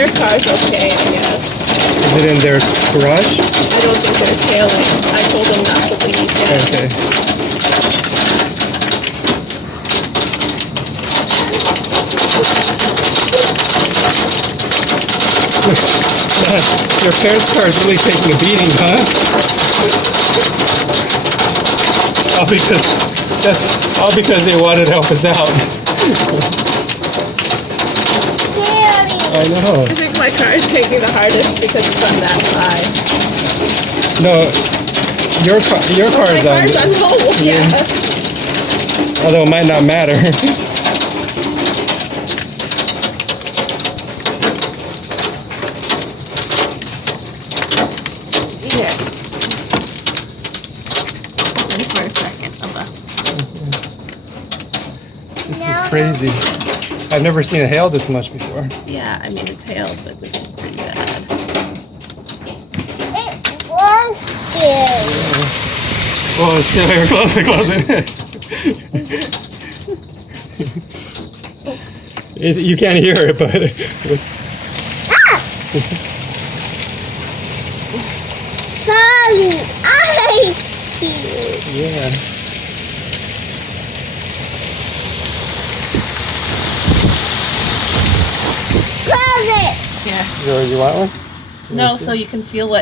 Their car's okay, I guess. Is it in their garage? I don't think there's hailing. I told them not to leave yet. Okay. Your parents' car is really taking a beating, huh? All because they wanted to help us out. I know. I think my car is taking the hardest because it's on that side. No, your car is My car's on hold, yeah. Although it might not matter. Yeah. Wait for a second. This is crazy. I've never seen it hail this much before. Yeah, I mean it's hailed, but this is pretty bad. It was scary. Oh, it's still here. Close it. You can't hear it, but... Sorry, I see. Yeah. Close it. Yeah. You want one? No, so you can feel what